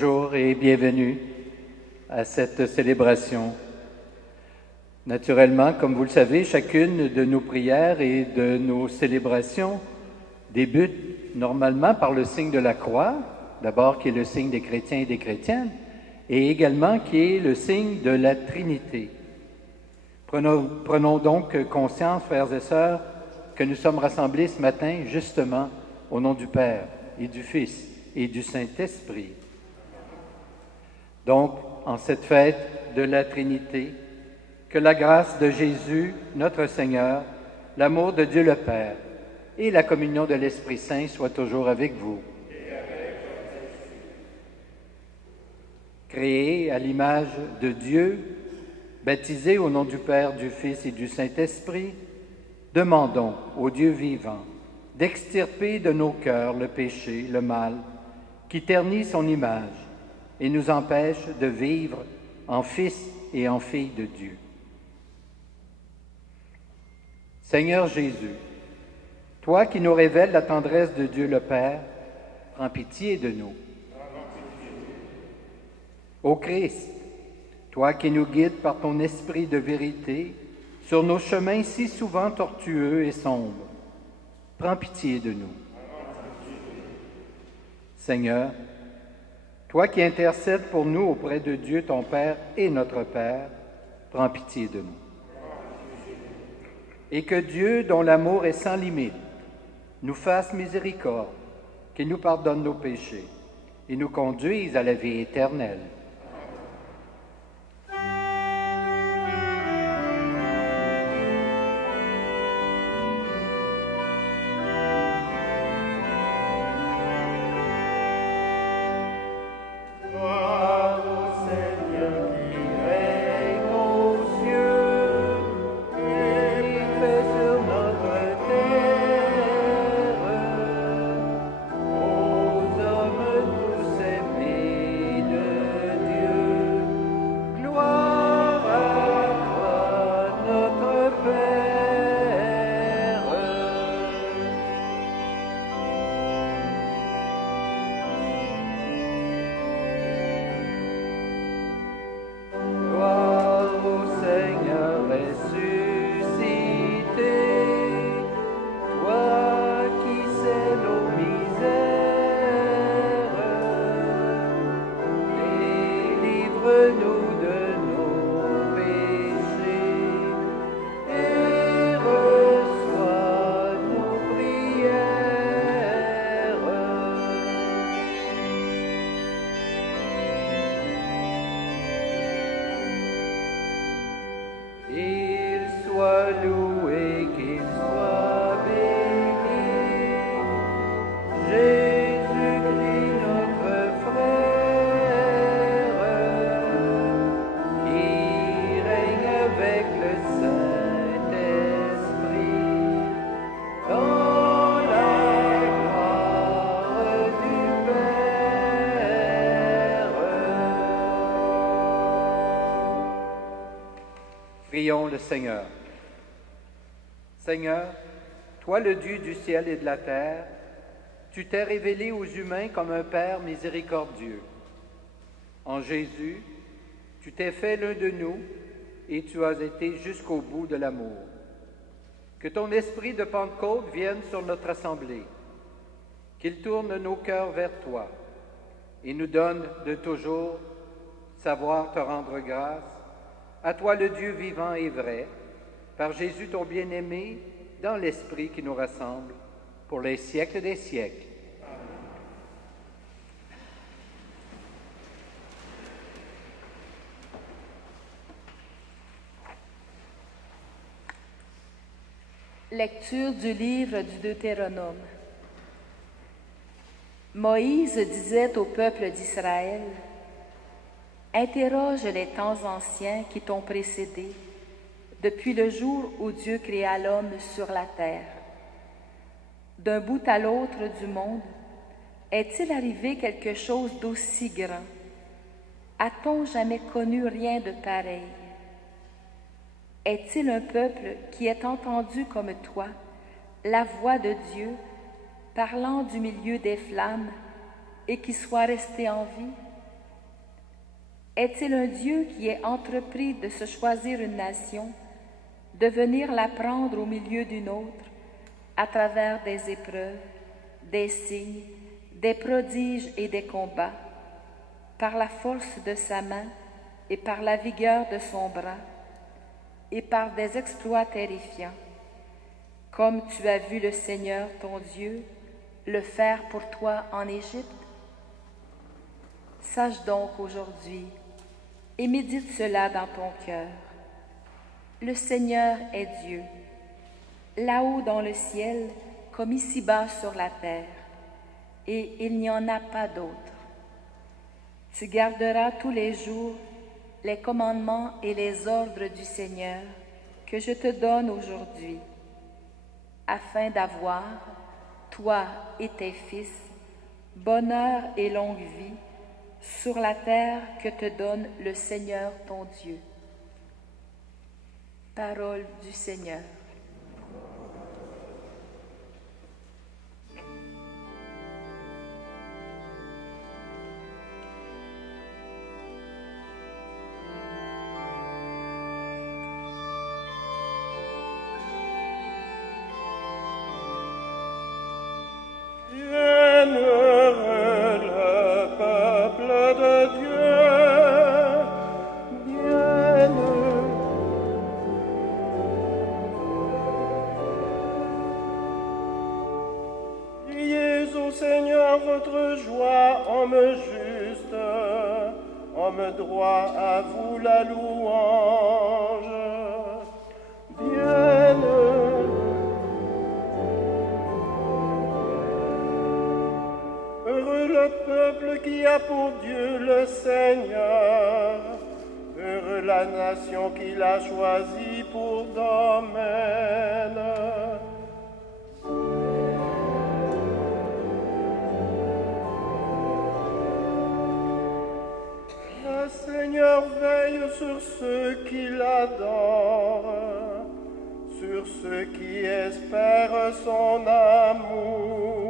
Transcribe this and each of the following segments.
Bonjour et bienvenue à cette célébration. Naturellement, comme vous le savez, chacune de nos prières et de nos célébrations débute normalement par le signe de la croix, d'abord qui est le signe des chrétiens et des chrétiennes, et également qui est le signe de la Trinité. Prenons donc conscience, frères et sœurs, que nous sommes rassemblés ce matin justement au nom du Père et du Fils et du Saint-Esprit. Donc, en cette fête de la Trinité, que la grâce de Jésus, notre Seigneur, l'amour de Dieu le Père et la communion de l'Esprit Saint soient toujours avec vous. Créés à l'image de Dieu, baptisés au nom du Père, du Fils et du Saint-Esprit, demandons au Dieu vivant d'extirper de nos cœurs le péché, le mal, qui ternit son image et nous empêche de vivre en fils et en filles de Dieu. Seigneur Jésus, toi qui nous révèles la tendresse de Dieu le Père, prends pitié de nous. Ô Christ, toi qui nous guides par ton esprit de vérité sur nos chemins si souvent tortueux et sombres, prends pitié de nous. Seigneur, toi qui intercèdes pour nous auprès de Dieu ton Père et notre Père, prends pitié de nous. Et que Dieu, dont l'amour est sans limite, nous fasse miséricorde, qu'il nous pardonne nos péchés et nous conduise à la vie éternelle. Prions le Seigneur. Seigneur, toi le Dieu du ciel et de la terre, tu t'es révélé aux humains comme un Père miséricordieux. En Jésus, tu t'es fait l'un de nous et tu as été jusqu'au bout de l'amour. Que ton esprit de Pentecôte vienne sur notre assemblée, qu'il tourne nos cœurs vers toi et nous donne de toujours savoir te rendre grâce. À toi le Dieu vivant et vrai, par Jésus ton bien-aimé, dans l'Esprit qui nous rassemble, pour les siècles des siècles. Lecture du livre du Deutéronome. Moïse disait au peuple d'Israël: Interroge les temps anciens qui t'ont précédé, depuis le jour où Dieu créa l'homme sur la terre. D'un bout à l'autre du monde, est-il arrivé quelque chose d'aussi grand? A-t-on jamais connu rien de pareil? Est-il un peuple qui ait entendu comme toi la voix de Dieu parlant du milieu des flammes et qui soit resté en vie? Est-il un Dieu qui ait entrepris de se choisir une nation, de venir la prendre au milieu d'une autre, à travers des épreuves, des signes, des prodiges et des combats, par la force de sa main et par la vigueur de son bras, et par des exploits terrifiants, comme tu as vu le Seigneur, ton Dieu, le faire pour toi en Égypte? Sache donc aujourd'hui et médite cela dans ton cœur. Le Seigneur est Dieu, là-haut dans le ciel comme ici-bas sur la terre, et il n'y en a pas d'autre. Tu garderas tous les jours les commandements et les ordres du Seigneur que je te donne aujourd'hui, afin d'avoir, toi et tes fils, bonheur et longue vie sur la terre que te donne le Seigneur ton Dieu. Parole du Seigneur. votre joie, homme juste, homme droit, à vous la louange. Heureux le peuple qui a pour Dieu le Seigneur, heureux la nation qu'il a choisie pour domaine. Le Seigneur veille sur ceux qui l'adorent, sur ceux qui espèrent son amour.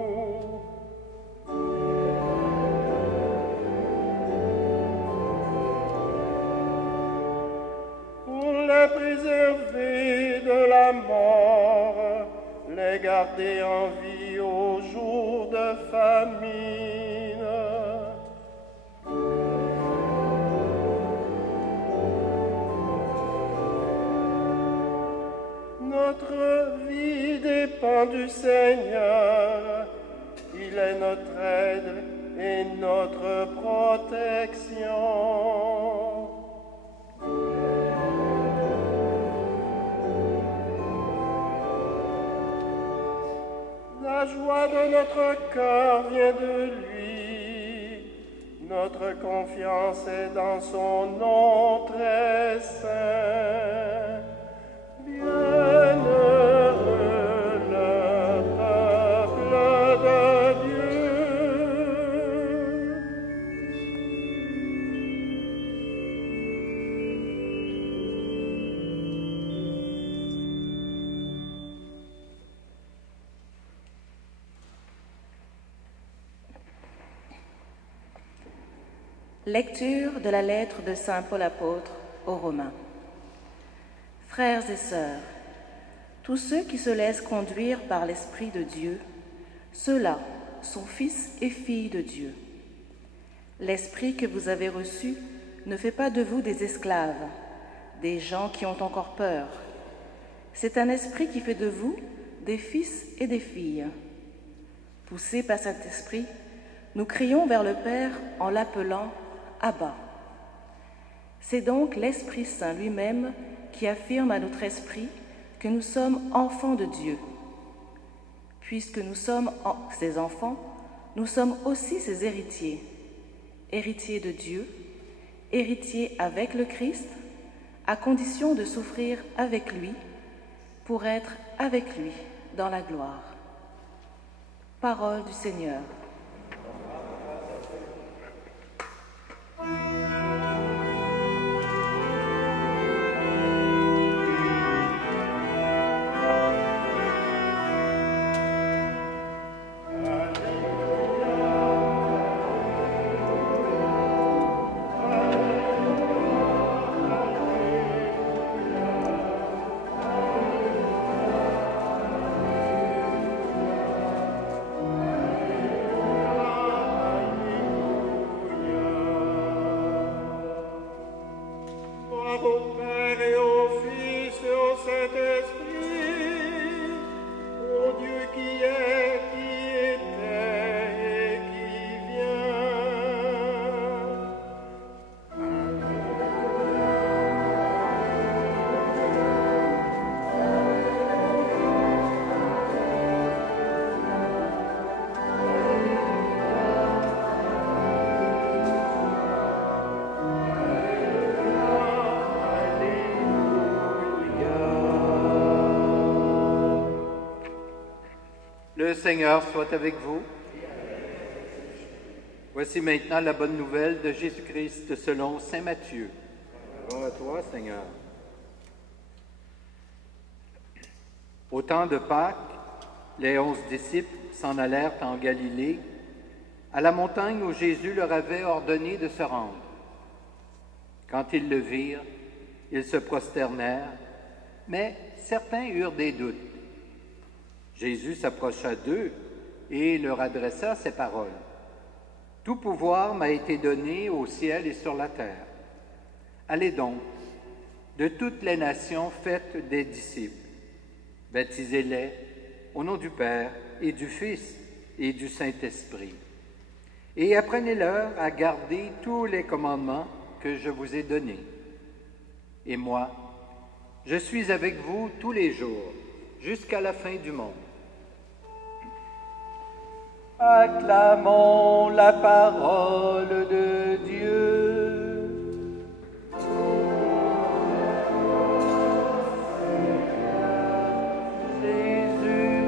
Pour les préserver de la mort, les garder en vie au jour de famine. Notre vie dépend du Seigneur, il est notre aide et notre protection. La joie de notre cœur vient de lui, notre confiance est dans son nom très saint. Bienheureux le peuple de Dieu. Lecture de la lettre de Saint Paul apôtre aux Romains. Frères et sœurs, tous ceux qui se laissent conduire par l'Esprit de Dieu, ceux-là sont fils et filles de Dieu. L'Esprit que vous avez reçu ne fait pas de vous des esclaves, des gens qui ont encore peur. C'est un esprit qui fait de vous des fils et des filles. Poussés par cet esprit, nous crions vers le Père en l'appelant Abba. C'est donc l'Esprit Saint lui-même qui affirme à notre esprit que nous sommes enfants de Dieu. Puisque nous sommes ses enfants, nous sommes aussi ses héritiers, héritiers de Dieu, héritiers avec le Christ, à condition de souffrir avec lui, pour être avec lui dans la gloire. Parole du Seigneur. Gloire au Père et au Fils et au Saint-Esprit, au Dieu qui est, qui était et qui vient. Le Seigneur soit avec vous. Voici maintenant la bonne nouvelle de Jésus-Christ selon saint Matthieu. Gloire à toi, Seigneur. Au temps de Pâques, les 11 disciples s'en allèrent en Galilée, à la montagne où Jésus leur avait ordonné de se rendre. Quand ils le virent, ils se prosternèrent, mais certains eurent des doutes. Jésus s'approcha d'eux et leur adressa ces paroles. « Tout pouvoir m'a été donné au ciel et sur la terre. Allez donc, de toutes les nations, faites des disciples. Baptisez-les au nom du Père et du Fils et du Saint-Esprit. Et apprenez-leur à garder tous les commandements que je vous ai donnés. Et moi, je suis avec vous tous les jours, jusqu'à la fin du monde. » Acclamons la parole de Dieu. Jésus.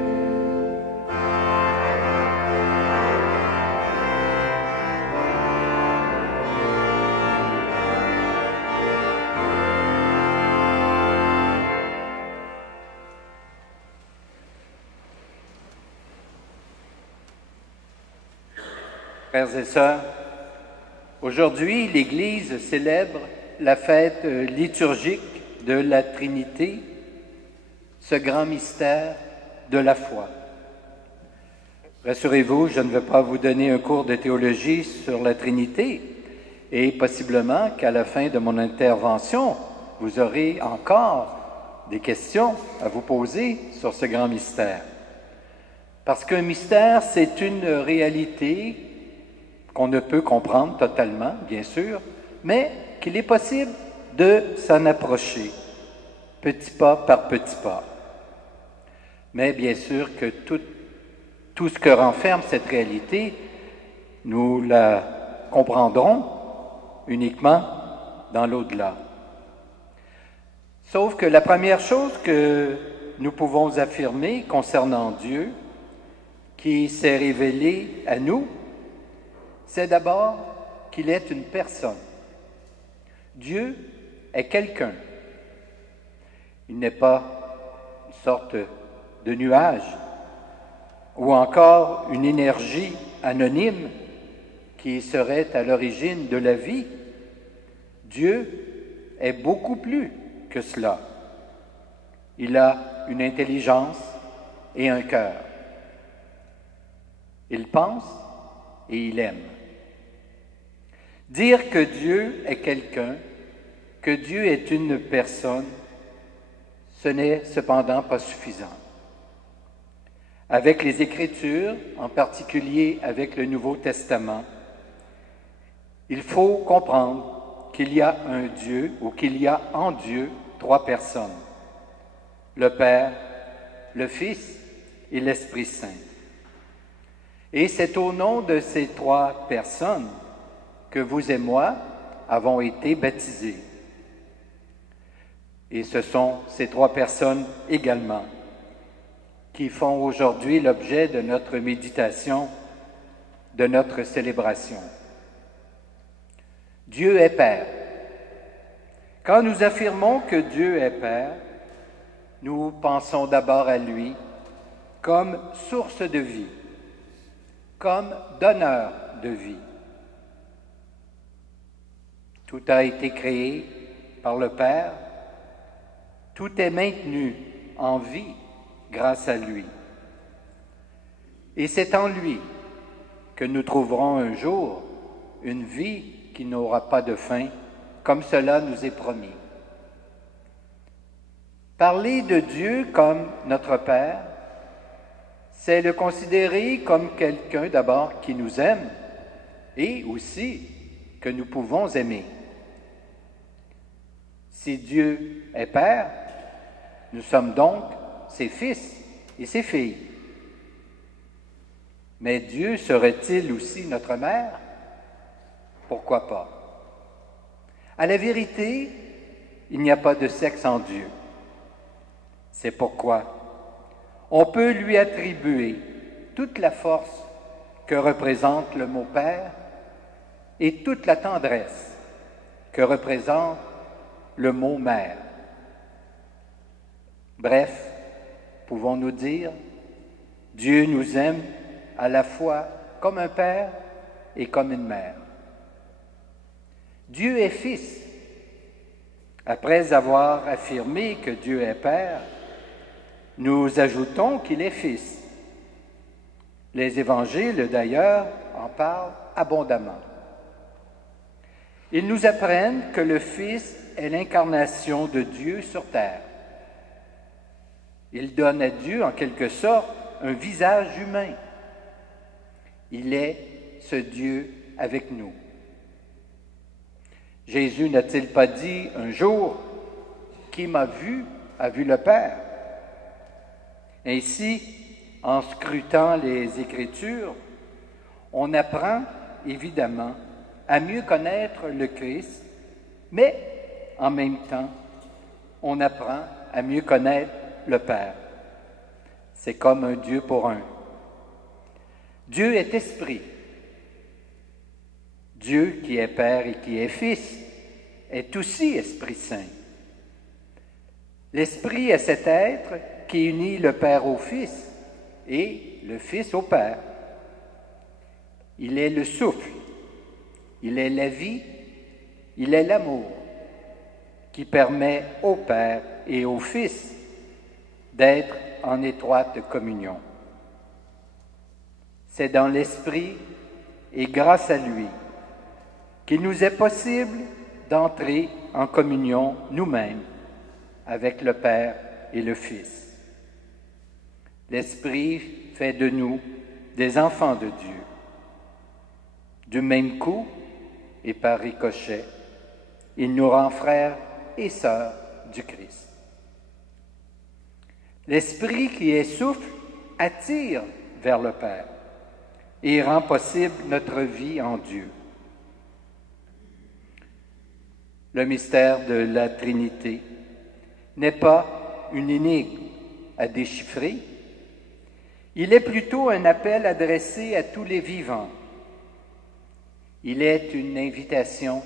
Frères et sœurs, aujourd'hui l'Église célèbre la fête liturgique de la Trinité, ce grand mystère de la foi. Rassurez-vous, je ne veux pas vous donner un cours de théologie sur la Trinité et possiblement qu'à la fin de mon intervention, vous aurez encore des questions à vous poser sur ce grand mystère. Parce qu'un mystère, c'est une réalité qu'on ne peut comprendre totalement, bien sûr, mais qu'il est possible de s'en approcher, petit pas par petit pas. Mais bien sûr que tout ce que renferme cette réalité, nous la comprendrons uniquement dans l'au-delà. Sauf que la première chose que nous pouvons affirmer concernant Dieu, qui s'est révélé à nous, c'est d'abord qu'il est une personne. Dieu est quelqu'un. Il n'est pas une sorte de nuage ou encore une énergie anonyme qui serait à l'origine de la vie. Dieu est beaucoup plus que cela. Il a une intelligence et un cœur. Il pense et il aime. Dire que Dieu est quelqu'un, que Dieu est une personne, ce n'est cependant pas suffisant. Avec les Écritures, en particulier avec le Nouveau Testament, il faut comprendre qu'il y a un Dieu ou qu'il y a en Dieu trois personnes, le Père, le Fils et l'Esprit Saint. Et c'est au nom de ces trois personnes que vous et moi avons été baptisés. Et ce sont ces trois personnes également qui font aujourd'hui l'objet de notre méditation, de notre célébration. Dieu est Père. Quand nous affirmons que Dieu est Père, nous pensons d'abord à lui comme source de vie, comme donneur de vie. Tout a été créé par le Père, tout est maintenu en vie grâce à lui. Et c'est en lui que nous trouverons un jour une vie qui n'aura pas de fin, comme cela nous est promis. Parler de Dieu comme notre Père, c'est le considérer comme quelqu'un d'abord qui nous aime et aussi que nous pouvons aimer. Si Dieu est Père, nous sommes donc ses fils et ses filles. Mais Dieu serait-il aussi notre mère? Pourquoi pas? À la vérité, il n'y a pas de sexe en Dieu. C'est pourquoi on peut lui attribuer toute la force que représente le mot Père et toute la tendresse que représente le mot Mère. Bref, pouvons-nous dire, Dieu nous aime à la fois comme un père et comme une mère. Dieu est Fils. Après avoir affirmé que Dieu est Père, nous ajoutons qu'il est Fils. Les évangiles, d'ailleurs, en parlent abondamment. Ils nous apprennent que le Fils est l'incarnation de Dieu sur terre. Il donne à Dieu, en quelque sorte, un visage humain. Il est ce Dieu avec nous. Jésus n'a-t-il pas dit un jour, « Qui m'a vu, a vu le Père » ? Ainsi, en scrutant les Écritures, on apprend évidemment à mieux connaître le Christ, mais en même temps, on apprend à mieux connaître le Père. C'est comme un Dieu pour un. Dieu est esprit. Dieu qui est Père et qui est Fils est aussi Esprit Saint. L'Esprit est cet être qui unit le Père au Fils et le Fils au Père. Il est le souffle, il est la vie, il est l'amour qui permet au Père et au Fils d'être en étroite communion. C'est dans l'Esprit et grâce à lui qu'il nous est possible d'entrer en communion nous-mêmes avec le Père et le Fils. L'Esprit fait de nous des enfants de Dieu. Du même coup, et par ricochet, il nous rend frères et sœurs du Christ. L'Esprit qui est souffle attire vers le Père et rend possible notre vie en Dieu. Le mystère de la Trinité n'est pas une énigme à déchiffrer, il est plutôt un appel adressé à tous les vivants. Il est une invitation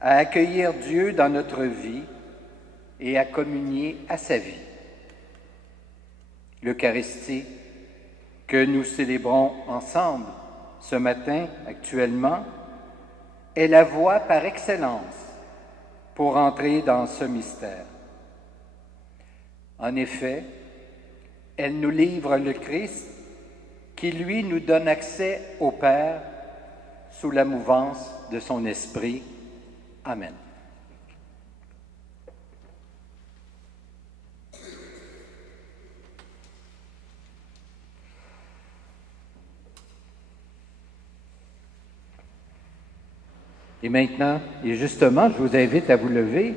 à accueillir Dieu dans notre vie et à communier à sa vie. L'Eucharistie que nous célébrons ensemble ce matin actuellement est la voie par excellence pour entrer dans ce mystère. En effet, elle nous livre le Christ qui, lui, nous donne accès au Père sous la mouvance de son Esprit. Amen. Et maintenant, et justement, je vous invite à vous lever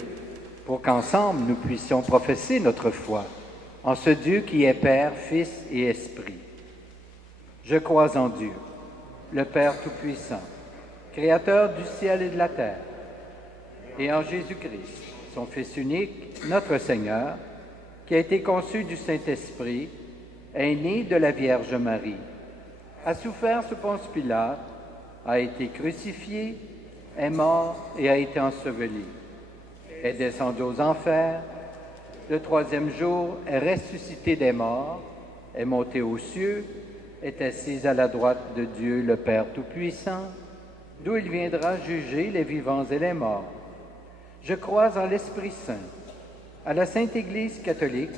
pour qu'ensemble nous puissions professer notre foi en ce Dieu qui est Père, Fils et Esprit. Je crois en Dieu, le Père Tout-Puissant, Créateur du ciel et de la terre, et en Jésus-Christ, son Fils unique, notre Seigneur, qui a été conçu du Saint-Esprit, est né de la Vierge Marie, a souffert sous Ponce Pilate, a été crucifié, est mort et a été enseveli, est descendu aux enfers, le troisième jour est ressuscité des morts, est monté aux cieux, est assis à la droite de Dieu le Père Tout-Puissant, d'où il viendra juger les vivants et les morts. Je crois en l'Esprit Saint, à la Sainte Église catholique,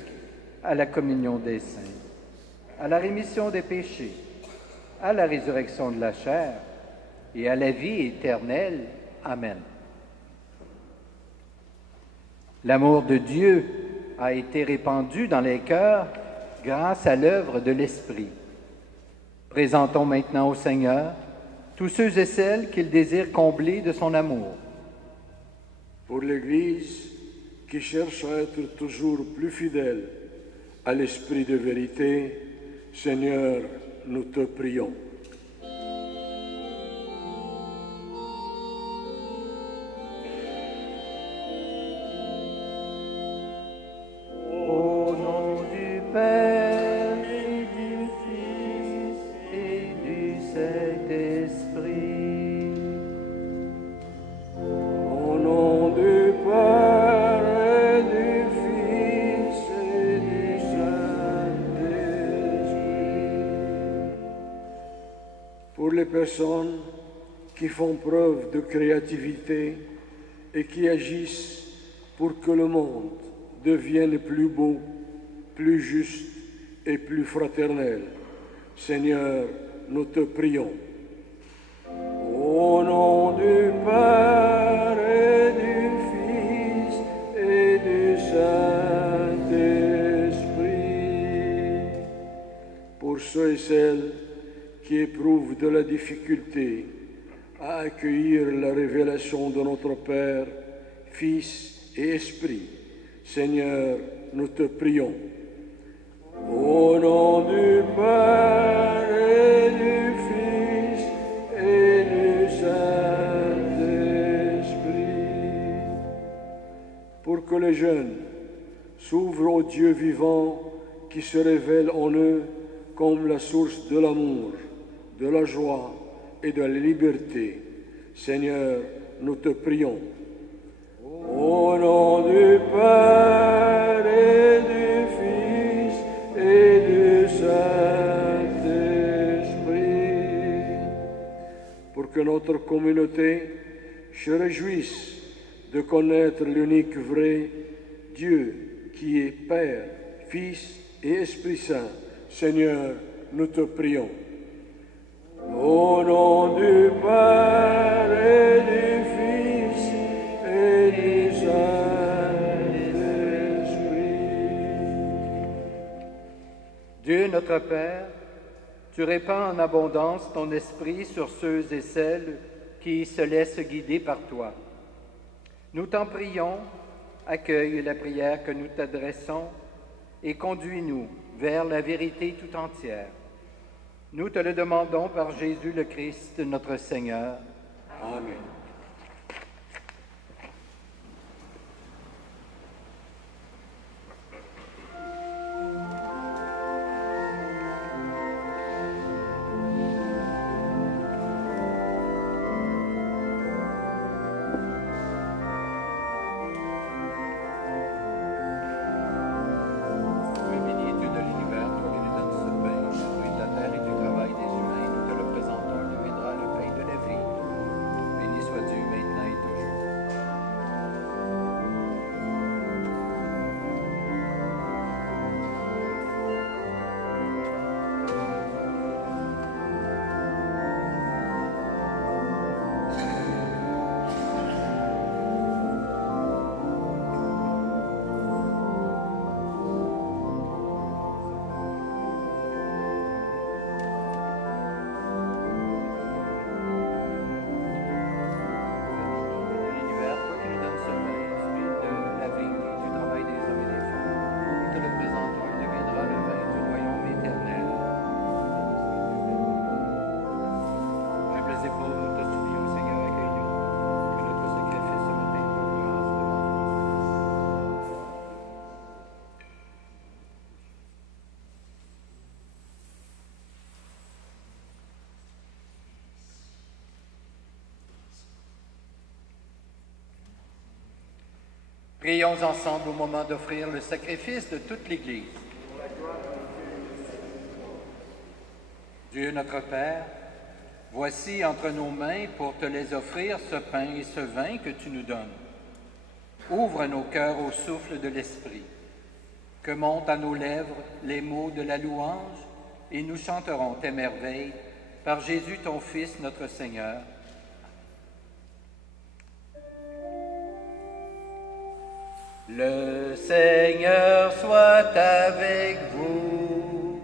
à la communion des saints, à la rémission des péchés, à la résurrection de la chair et à la vie éternelle. Amen. L'amour de Dieu a été répandue dans les cœurs grâce à l'œuvre de l'Esprit. Présentons maintenant au Seigneur tous ceux et celles qu'il désire combler de son amour. Pour l'Église qui cherche à être toujours plus fidèle à l'Esprit de vérité, Seigneur, nous te prions. Au nom du Père et du Fils et du Saint-Esprit. Au nom du Père et du Fils et du Saint-Esprit. Pour les personnes qui font preuve de créativité et qui agissent pour que le monde devienne plus beau, plus juste et plus fraternel, Seigneur, nous te prions. Au nom du Père et du Fils et du Saint-Esprit, pour ceux et celles qui éprouvent de la difficulté à accueillir la révélation de notre Père, Fils et Esprit, Seigneur, nous te prions. Au nom du Père et du Fils et du Saint-Esprit, pour que les jeunes s'ouvrent au Dieu vivant qui se révèle en eux comme la source de l'amour, de la joie et de la liberté. Seigneur, nous te prions. Au nom du Père et du Fils et du Saint-Esprit, pour que notre communauté se réjouisse de connaître l'unique vrai Dieu qui est Père, Fils et Esprit Saint. Seigneur, nous te prions. Au nom du Père et du Fils et du Saint-Esprit. Dieu notre Père, tu répands en abondance ton esprit sur ceux et celles qui se laissent guider par toi. Nous t'en prions, accueille la prière que nous t'adressons et conduis-nous vers la vérité tout entière. Nous te le demandons par Jésus le Christ, notre Seigneur. Amen. Prions ensemble au moment d'offrir le sacrifice de toute l'Église. Dieu notre Père, voici entre nos mains pour te les offrir ce pain et ce vin que tu nous donnes. Ouvre nos cœurs au souffle de l'Esprit, que montent à nos lèvres les mots de la louange, et nous chanterons tes merveilles par Jésus ton Fils, notre Seigneur. Le Seigneur soit avec vous.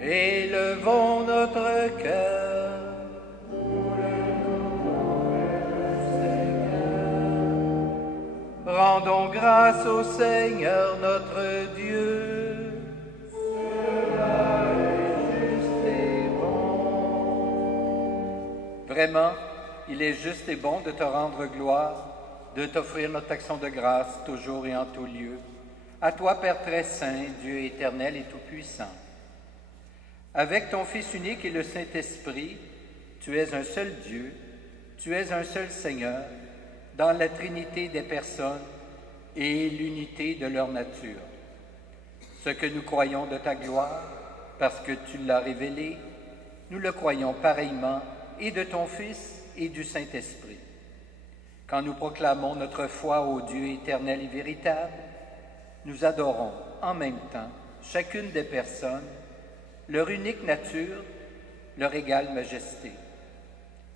Élevons notre cœur. Rendons grâce au Seigneur notre Dieu. Cela est juste et bon. Vraiment, il est juste et bon de te rendre gloire, de t'offrir notre action de grâce toujours et en tout lieu. À toi, Père très saint, Dieu éternel et tout-puissant. Avec ton Fils unique et le Saint-Esprit, tu es un seul Dieu, tu es un seul Seigneur, dans la trinité des personnes et l'unité de leur nature. Ce que nous croyons de ta gloire, parce que tu l'as révélé, nous le croyons pareillement et de ton Fils et du Saint-Esprit. Quand nous proclamons notre foi au Dieu éternel et véritable, nous adorons en même temps chacune des personnes, leur unique nature, leur égale majesté.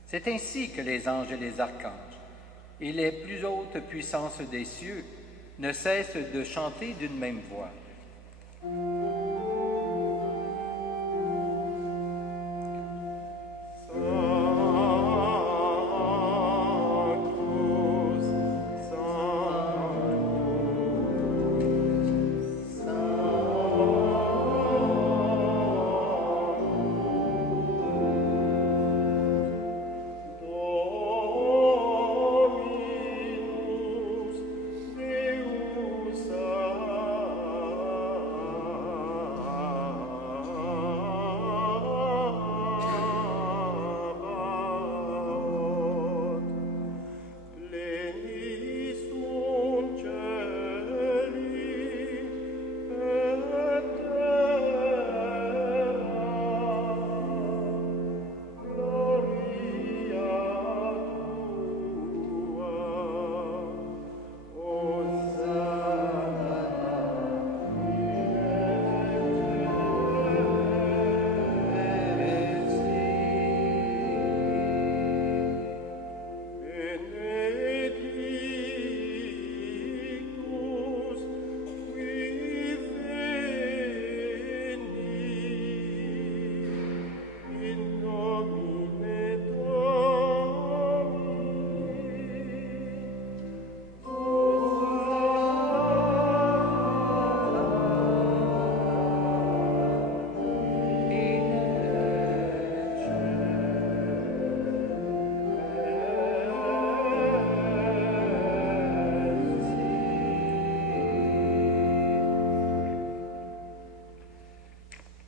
C'est ainsi que les anges et les archanges et les plus hautes puissances des cieux ne cessent de chanter d'une même voix.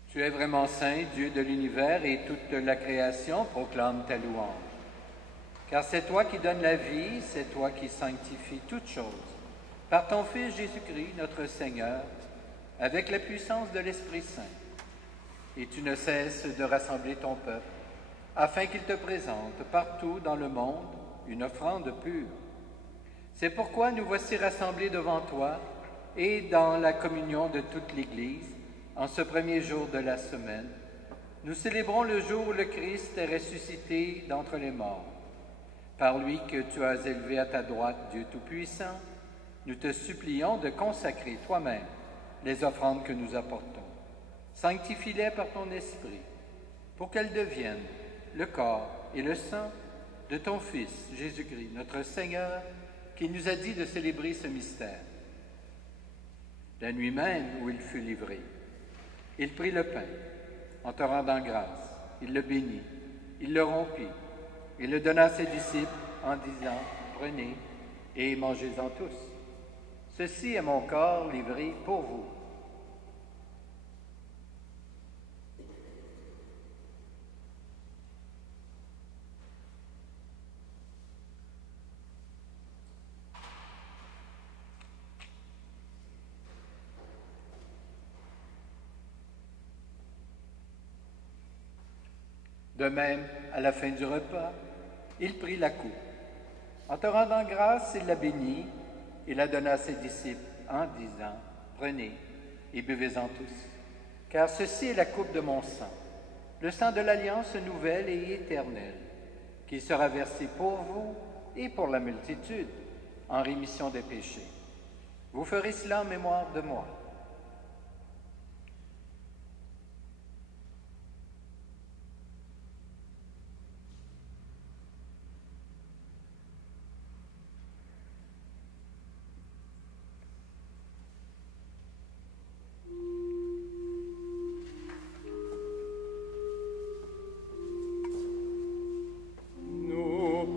Tu es vraiment saint, Dieu de l'univers, et toute la création proclame ta louange. Car c'est toi qui donnes la vie, c'est toi qui sanctifies toutes choses. Par ton Fils Jésus-Christ, notre Seigneur, avec la puissance de l'Esprit Saint. Et tu ne cesses de rassembler ton peuple, afin qu'il te présente partout dans le monde une offrande pure. C'est pourquoi nous voici rassemblés devant toi et dans la communion de toute l'Église, en ce premier jour de la semaine, nous célébrons le jour où le Christ est ressuscité d'entre les morts. Par lui que tu as élevé à ta droite, Dieu Tout-Puissant, nous te supplions de consacrer toi-même les offrandes que nous apportons. Sanctifie-les par ton Esprit, pour qu'elles deviennent le corps et le sang de ton Fils, Jésus-Christ, notre Seigneur, qui nous a dit de célébrer ce mystère. La nuit même où il fut livré, il prit le pain, en te rendant grâce, il le bénit, il le rompit, et le donna à ses disciples en disant, « Prenez et mangez-en tous. Ceci est mon corps livré pour vous. » De même, à la fin du repas, il prit la coupe. En te rendant grâce, il la bénit et la donna à ses disciples en disant, « Prenez et buvez-en tous, car ceci est la coupe de mon sang, le sang de l'alliance nouvelle et éternelle, qui sera versé pour vous et pour la multitude, en rémission des péchés. Vous ferez cela en mémoire de moi.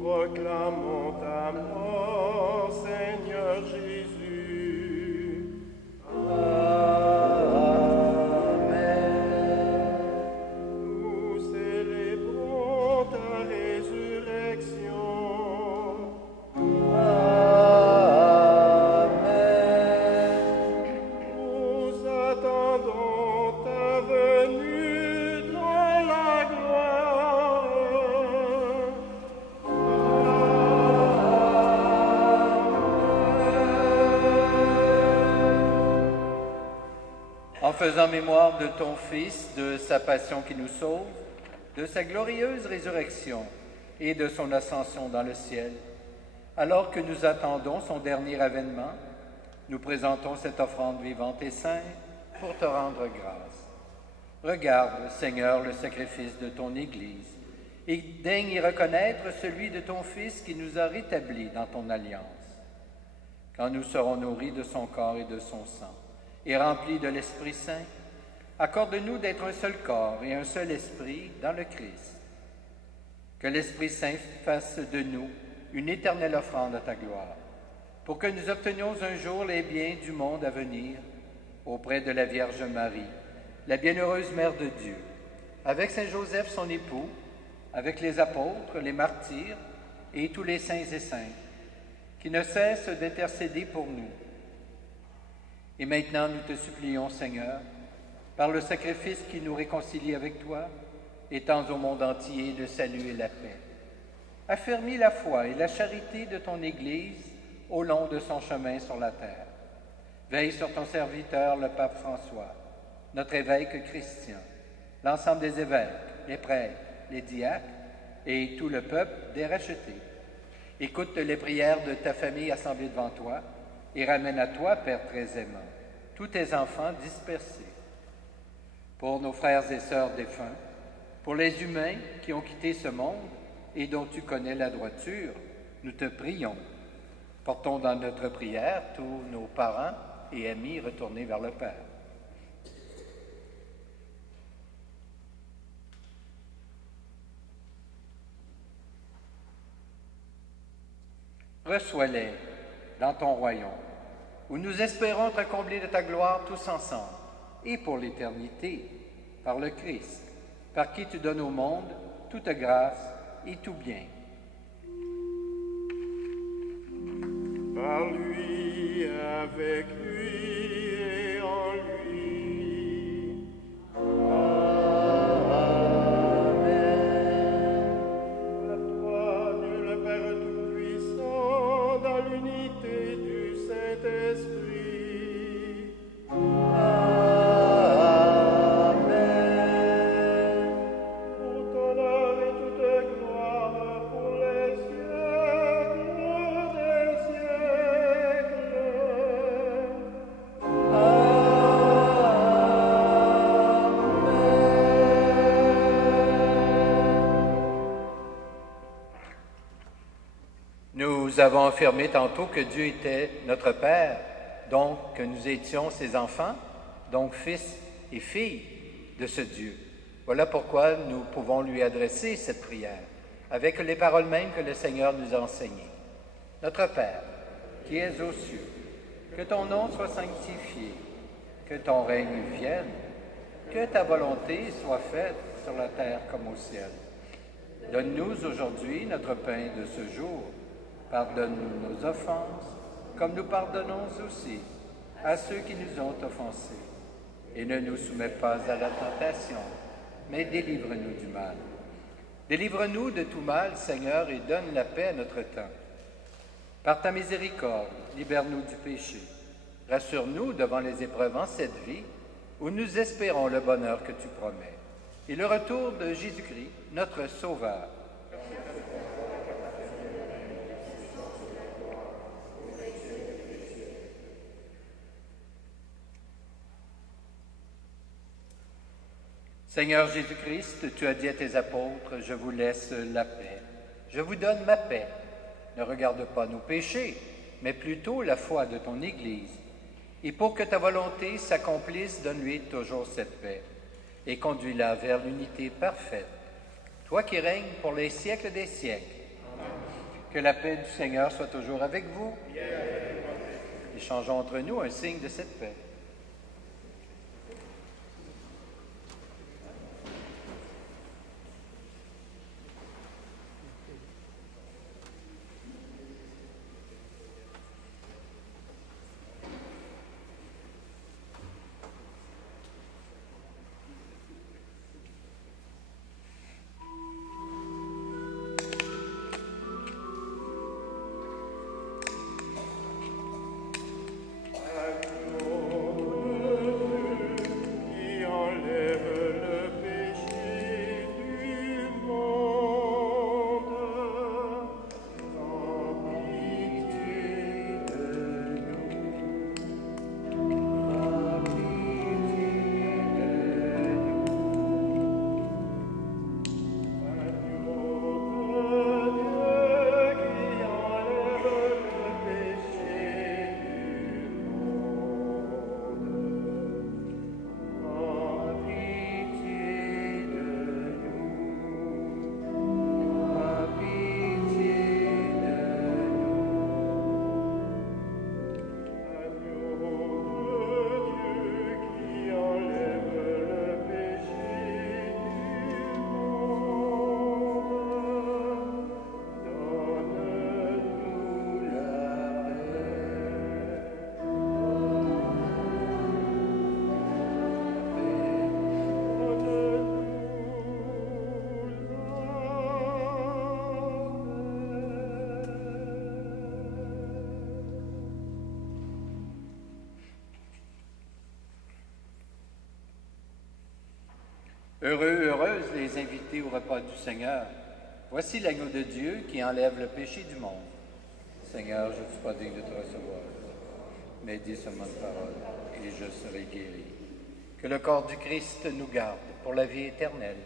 Proclamons ta mort, Seigneur Jésus. Amen. Nous célébrons ta résurrection. Amen. Nous attendons ta venue dans la gloire. En faisant mémoire de ton Fils, de sa passion qui nous sauve, de sa glorieuse résurrection et de son ascension dans le ciel, alors que nous attendons son dernier avènement, nous présentons cette offrande vivante et sainte pour te rendre grâce. Regarde, Seigneur, le sacrifice de ton Église et daigne y reconnaître celui de ton Fils qui nous a rétablis dans ton alliance. Quand nous serons nourris de son corps et de son sang, et remplis de l'Esprit Saint, accorde-nous d'être un seul corps et un seul esprit dans le Christ. Que l'Esprit Saint fasse de nous une éternelle offrande à ta gloire, pour que nous obtenions un jour les biens du monde à venir auprès de la Vierge Marie, la bienheureuse Mère de Dieu, avec Saint Joseph son époux, avec les apôtres, les martyrs et tous les saints et saintes, qui ne cessent d'intercéder pour nous. Et maintenant, nous te supplions, Seigneur, par le sacrifice qui nous réconcilie avec toi, étends au monde entier le salut et la paix. Affermis la foi et la charité de ton Église au long de son chemin sur la terre. Veille sur ton serviteur, le pape François, notre évêque Christian, l'ensemble des évêques, les prêtres, les diacres et tout le peuple des rachetés. Écoute les prières de ta famille assemblée devant toi, et ramène à toi, Père très aimant, tous tes enfants dispersés. Pour nos frères et sœurs défunts, pour les humains qui ont quitté ce monde et dont tu connais la droiture, nous te prions. Portons dans notre prière tous nos parents et amis retournés vers le Père. Reçois-les dans ton royaume, où nous espérons te combler de ta gloire tous ensemble, et pour l'éternité, par le Christ, par qui tu donnes au monde toute grâce et tout bien. Par lui, avec lui et en lui. À toi, Dieu le Père Tout-Puissant, dans l'unité du Saint-Esprit. Amen. Tout honneur et toute gloire pour les siècles des siècles. Nous avons affirmé tantôt que Dieu était notre Père, donc que nous étions ses enfants, donc fils et filles de ce Dieu. Voilà pourquoi nous pouvons lui adresser cette prière, avec les paroles mêmes que le Seigneur nous a enseignées. Notre Père, qui es aux cieux, que ton nom soit sanctifié, que ton règne vienne, que ta volonté soit faite sur la terre comme au ciel. Donne-nous aujourd'hui notre pain de ce jour. Pardonne-nous nos offenses, comme nous pardonnons aussi à ceux qui nous ont offensés. Et ne nous soumets pas à la tentation, mais délivre-nous du mal. Délivre-nous de tout mal, Seigneur, et donne la paix à notre temps. Par ta miséricorde, libère-nous du péché. Rassure-nous devant les épreuves en cette vie, où nous espérons le bonheur que tu promets, et le retour de Jésus-Christ, notre Sauveur. Seigneur Jésus-Christ, tu as dit à tes apôtres, je vous laisse la paix. Je vous donne ma paix. Ne regarde pas nos péchés, mais plutôt la foi de ton Église. Et pour que ta volonté s'accomplisse, donne-lui toujours cette paix et conduis-la vers l'unité parfaite. Toi qui règnes pour les siècles des siècles. Que la paix du Seigneur soit toujours avec vous. Échangeons entre nous un signe de cette paix. Heureux, heureuses les invités au repas du Seigneur. Voici l'agneau de Dieu qui enlève le péché du monde. Seigneur, je ne suis pas digne de te recevoir, mais dis seulement une parole et je serai guéri. Que le corps du Christ nous garde pour la vie éternelle.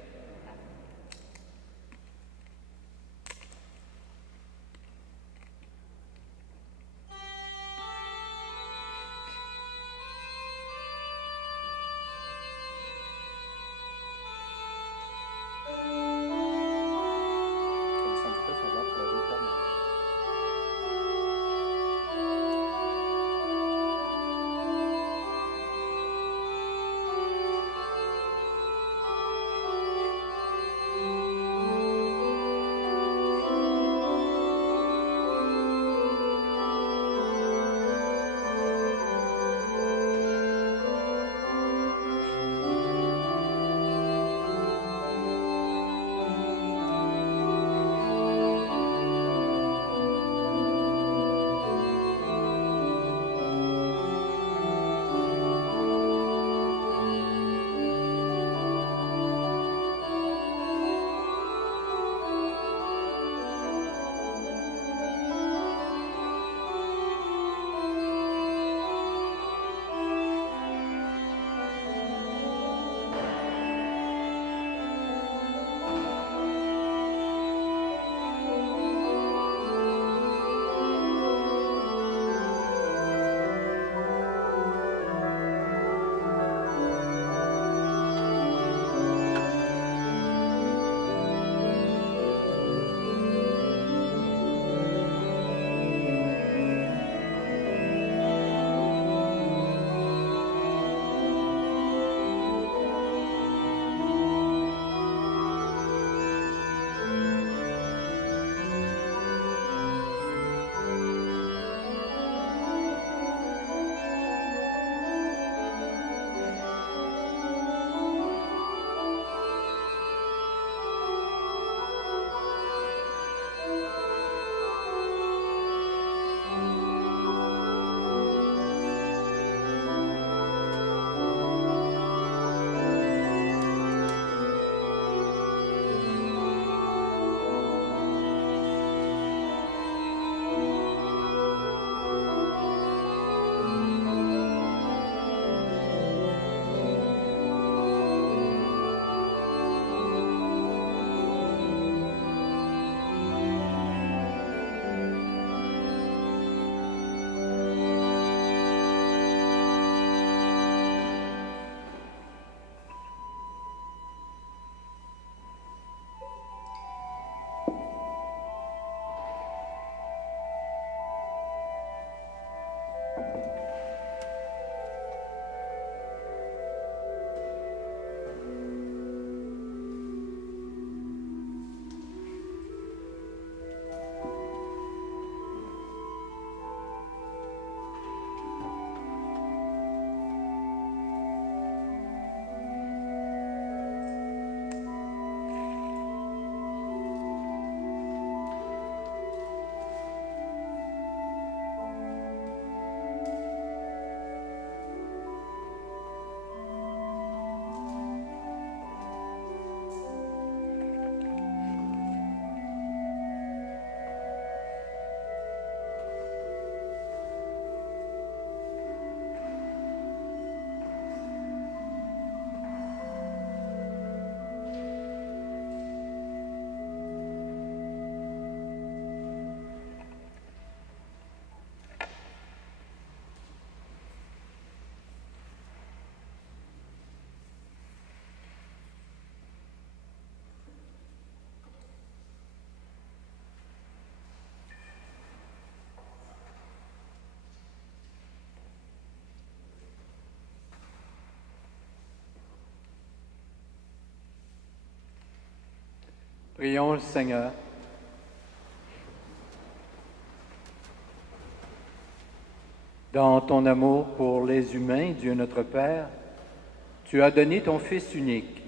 Prions le Seigneur. Dans ton amour pour les humains, Dieu notre Père, tu as donné ton Fils unique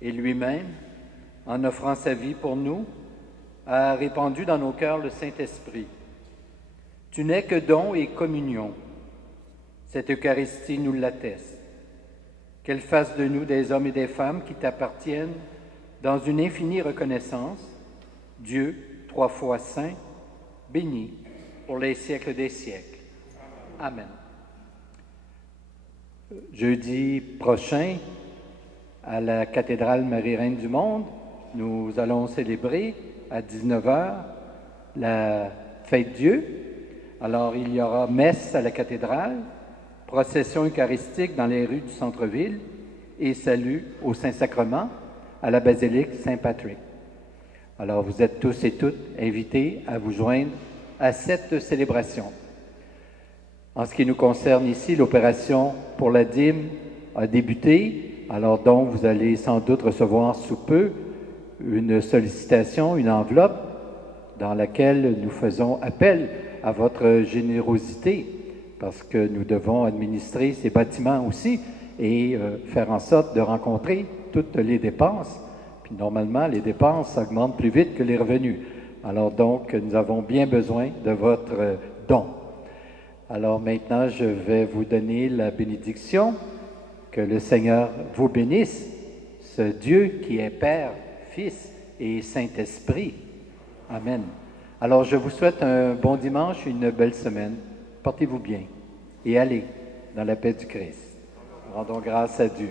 et lui-même, en offrant sa vie pour nous, a répandu dans nos cœurs le Saint-Esprit. Tu n'es que don et communion. Cette Eucharistie nous l'atteste. Qu'elle fasse de nous des hommes et des femmes qui t'appartiennent dans une infinie reconnaissance, Dieu, 3 fois saint, béni pour les siècles des siècles. Amen. Jeudi prochain, à la cathédrale Marie-Reine du Monde, nous allons célébrer à 19h la fête Dieu. Alors, il y aura messe à la cathédrale, procession eucharistique dans les rues du centre-ville et salut au Saint-Sacrement à la basilique Saint-Patrick. Alors, vous êtes tous et toutes invités à vous joindre à cette célébration. En ce qui nous concerne ici, l'opération pour la dîme a débuté. Alors donc, vous allez sans doute recevoir sous peu une sollicitation, une enveloppe dans laquelle nous faisons appel à votre générosité parce que nous devons administrer ces bâtiments aussi et faire en sorte de rencontrer toutes les dépenses. Puis normalement, les dépenses augmentent plus vite que les revenus. Alors donc, nous avons bien besoin de votre don. Alors maintenant, je vais vous donner la bénédiction. Que le Seigneur vous bénisse, ce Dieu qui est Père, Fils et Saint-Esprit. Amen. Alors, je vous souhaite un bon dimanche, une belle semaine. Portez-vous bien et allez dans la paix du Christ. Rendons grâce à Dieu.